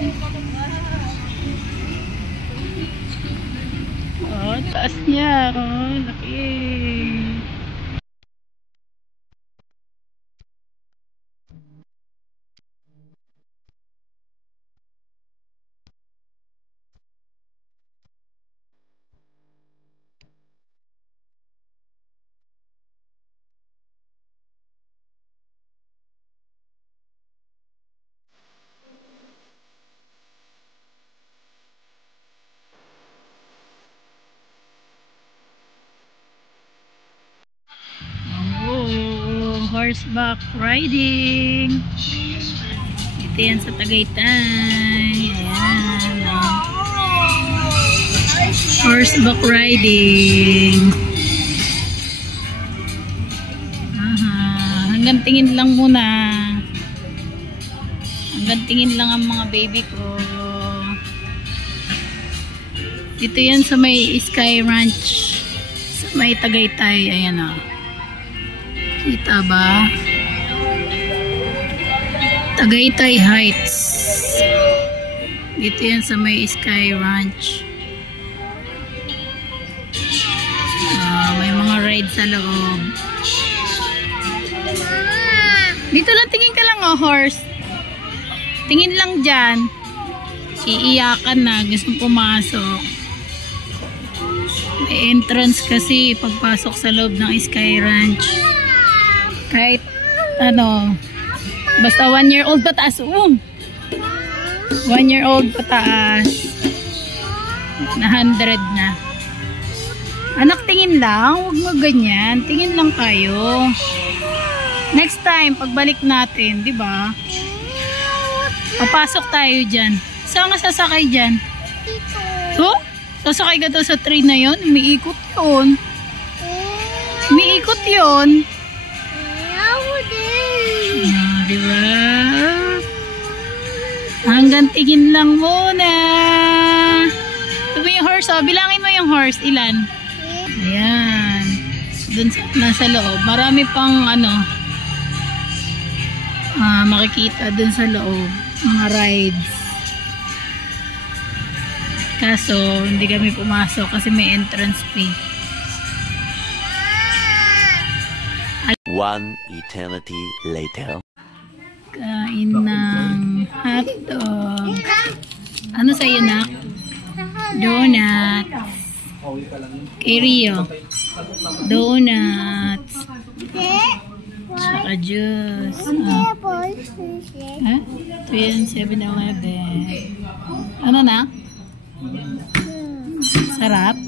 Oh, taas niya. Oh, laki. Horseback riding. Ito yan sa Tagaytay. Ayan. Horseback riding. Aha. Hanggang tingin lang muna. Hanggang tingin lang ang mga baby ko. Dito yan sa may Sky Ranch. Sa may Tagaytay. Ayan o. Kita ba? Tagaytay Heights. Dito yan sa may Sky Ranch. May mga ride sa loob. Dito lang, tingin ka lang oh, horse. Tingin lang dyan. Iiyakan na. Gustong pumasok. May entrance kasi pagpasok sa loob ng Sky Ranch. Kahit ano, basta 1 year old pataas. 1 year old pataas. Na 100 na. Anak, tingin lang. Huwag mo ganyan. Tingin lang kayo. Next time, pagbalik natin, di ba? Papasok tayo dyan. Saan ka sasakay dyan? So? Sasakay ka to sa train na yun? Umiikot yun. Umiikot yun. Diba? Hanggang tingin lang muna. Ito yung horse, oh. Bilangin mo yung horse. Ilan? Ayan. Doon nasa loob. Marami pang ano, makikita doon sa loob. Mga rides. Kaso, hindi kami pumasok kasi may entrance fee. One eternity later. Kain ng hotdog. Ano sa'yo, nak? Donuts. Kay Rio. Donuts. Tsaka juice. Ha? Ito yan, 7-Eleven. Ano, nak? Sarap?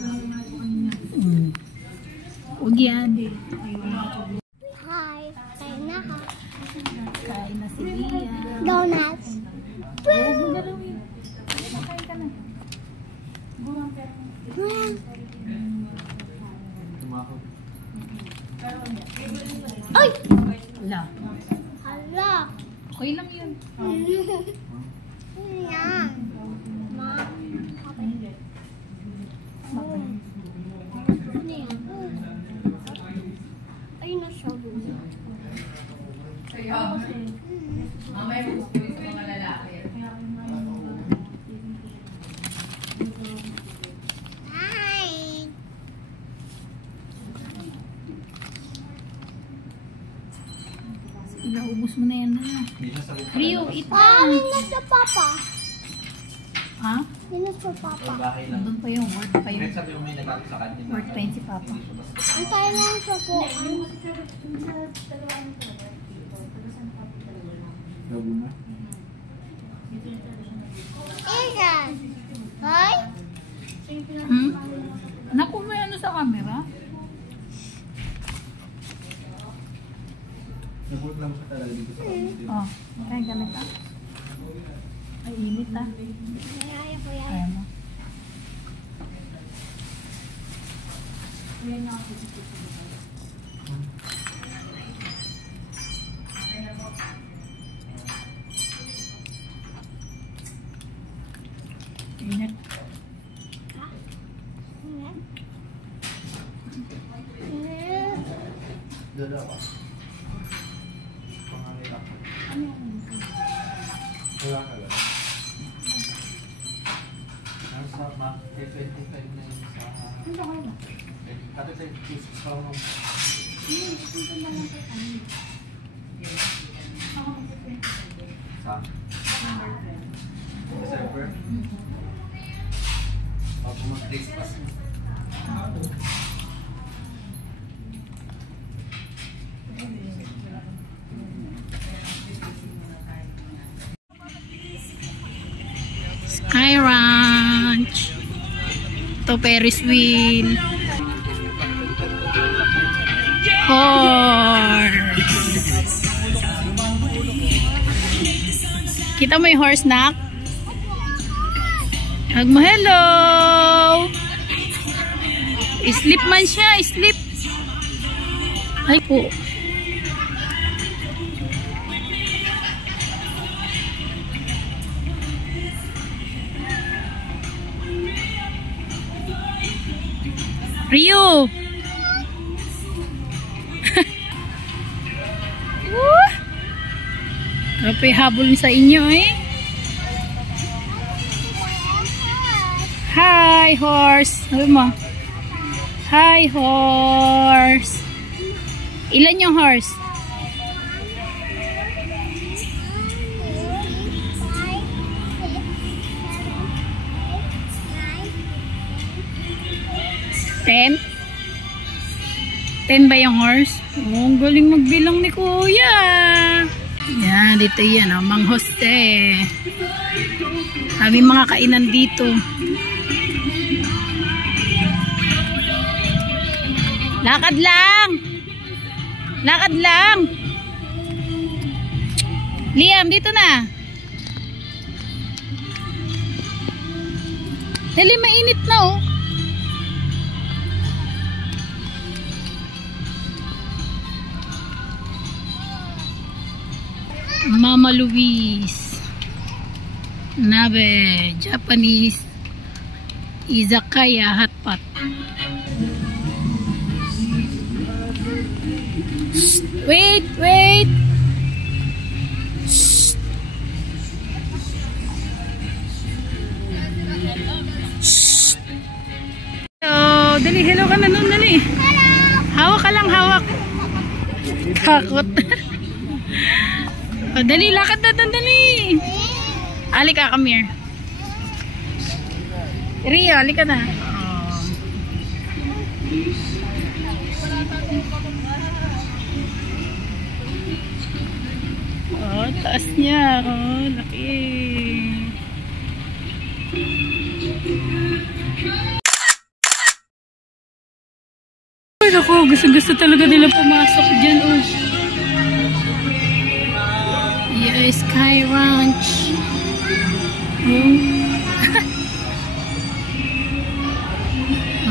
Huwag yan. Kain na si Lia. Donuts. Huwag mo galawin. Makain ka na. Ay! Hala. Hala. Okay lang yun. Yan. Ay, nasa bulo. Mamaya gusto yung sa mga lalaki. Hi. Inaubos mo na yan na. Rio, ito. Nasa papa. Ha? Nasa papa. Doon pa yung word pa yung word pa yun si Papa. Antay lang sa po. Ilan? Hoy? Naku, may ano sa camera? Nabulot lang siya talaga dito sa Oh, kaya gamit ah. Ay, init ah. Ay, ko yan. Ayaw mo. Init. Doon ako. Pangalit ako. Wala ka lang. Ma, 25 na yun sa... Kapit tayo, sa ako. Sa? December? Papa mag-Christmas. Sky Ranch. Ito Ferris wheel. Horse. Kita mo yung horse, nak? Hug mo, hello! Sleep man siya, sleep. Ay po. Rio! Kapay habol sa inyo eh. Hi horse. Sabi mo. Hi horse. Ilan yung horse? 10? 10 ba yung horse? Oh, ang galing magbilang ni kuya. Yan, dito yan, oh, Mang Jose. Kami mga kainan dito. Lakad lang! Lakad lang! Liam, dito na. Dali, mainit na oh. Mama Louise. Nabe, Japanese izakaya hotpot. Wait, wait. Hello, dali, hello ka na nun, dali. Hawak ka lang, hawak. Takot. Oh, dali, lakad na doon, dali. Ali ka, come here. Rio, ali ka na. Oh, taas niya. Oh, laki. Ay, naku, gusto talaga nila pumasok dyan, oh. Yeah, Sky Ranch. Oh.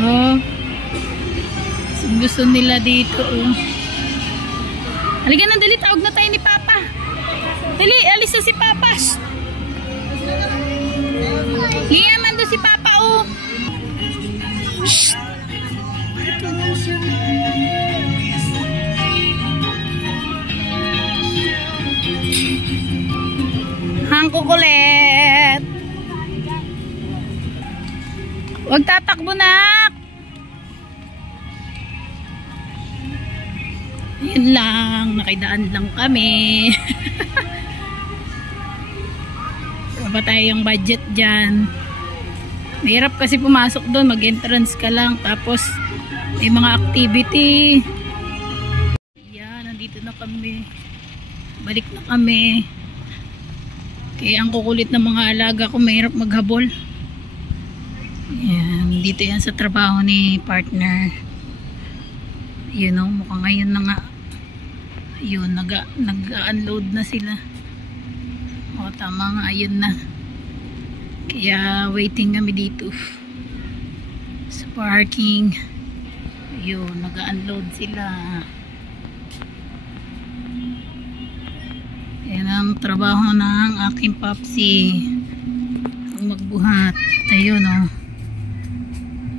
Oh. Gusto nila dito, oh. Halika na, dali, tawag na tayo ni Papa. Dali, alis na si Papa. Liam, ando si Papa, oh. Shh. Hang kukulit. Huwag tatakbo, nak. Yun lang, nakidaan lang kami. Wala ba tayong budget dyan? Mahirap kasi pumasok doon, mag-entrance ka lang, tapos may mga activity. Yan, nandito na kami. Balik na kami. Kaya ang kukulit ng mga alaga ko, mahirap maghabol. Yan, dito yan sa trabaho ni partner. You know, mukhang ngayon na nga. Ayun, nag-unload na sila. O, tama nga, ayun na. Kaya waiting kami dito sa parking. Ayun, nag-unload sila. Yan ang trabaho ng aking papsi. Ang magbuhat. Ayun, o.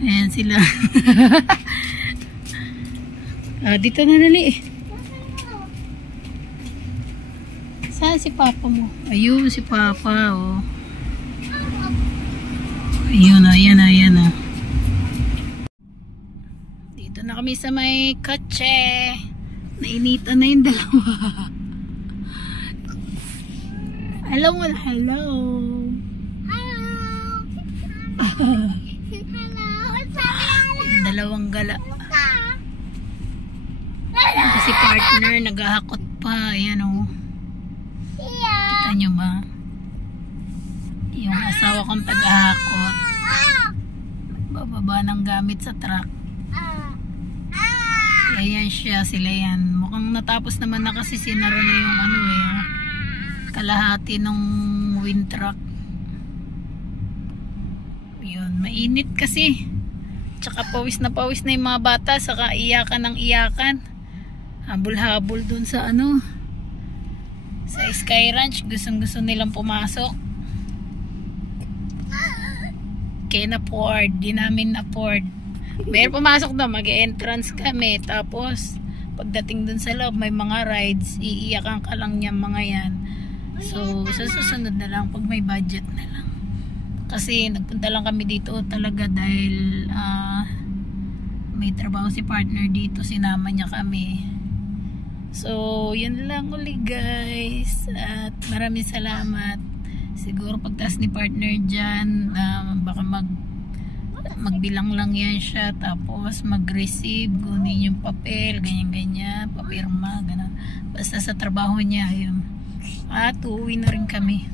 Ayan sila. Dito na dali. Saan si Papa mo? Ayun, si Papa, oh. Ayun, Ayan na, ayan na. Dito na kami sa may kotse. Nainitan na yung dalawa. Hello mo na, hello. Hello. Yung dalawang gala. Kasi partner, naghahakot pa. Ayan o. Kita nyo ba? Yung asawa kong taghahakot. Bababa ng gamit sa truck. Ayan siya, sila yan. Mukhang natapos naman na kasi sinara na yung ano eh. Kalahati ng wind truck. Yun, mainit kasi. Tsaka pawis na yung mga bata. Saka iyakan ng iyakan. Habol-habol dun sa ano. Sa Sky Ranch. Gustong-gusto nilang pumasok. Can't afford. Di namin afford. Mayroon pumasok daw, mag-entrance kami. Tapos, pagdating dun sa loob, may mga rides. Iiyakan ka lang niya mga yan. So, sa susunod na lang, pag may budget na lang. Kasi, nagpunta lang kami dito talaga dahil may trabaho si partner dito. Sinama niya kami. So, yun lang uli guys. At maraming salamat. Siguro pagtas ni partner dyan, baka magbilang lang yan siya, tapos mag-receive, kunin yung papel, ganyan-ganyan, papirma, ganun. Basta sa trabaho niya, yun. At uuwi na rin kami.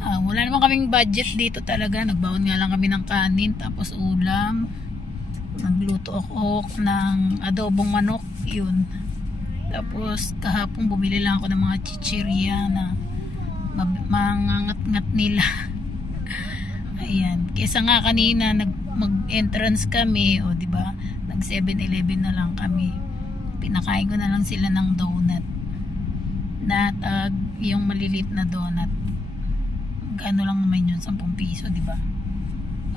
Wala naman kaming budget dito talaga. Nagbaon nga lang kami ng kanin, tapos ulam. Nagluto ako ng adobong manok, yun. Tapos kahapon bumili lang ako ng mga chichirya na mangangat-ngat nila. Ayan, kesa nga kanina mag-entrance kami, o di ba? Nag 7-Eleven na lang kami. Pinakain ko na lang sila ng donut. Natag, yung malilit na donut. Gano lang naman yun, 10 piso, di ba?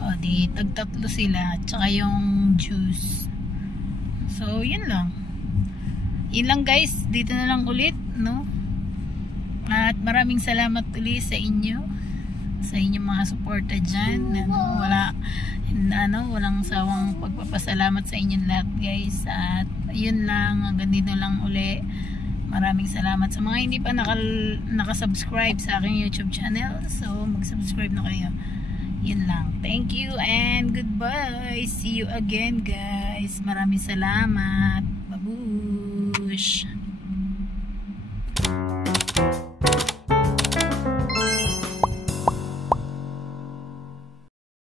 O di tag-tatlo sila, tsaka yung juice. So, yun lang. Yun lang guys, dito na lang ulit, no? At maraming salamat ulit sa inyo, sa inyong mga suporta dyan. Walang sawang pagpapasalamat sa inyong lahat guys. At yun lang, hanggang dito lang uli. Maraming salamat sa mga hindi pa nakasubscribe sa aking YouTube channel. So mag-subscribe na kayo. Yun lang, thank you and goodbye. See you again guys. Maraming salamat. Babush.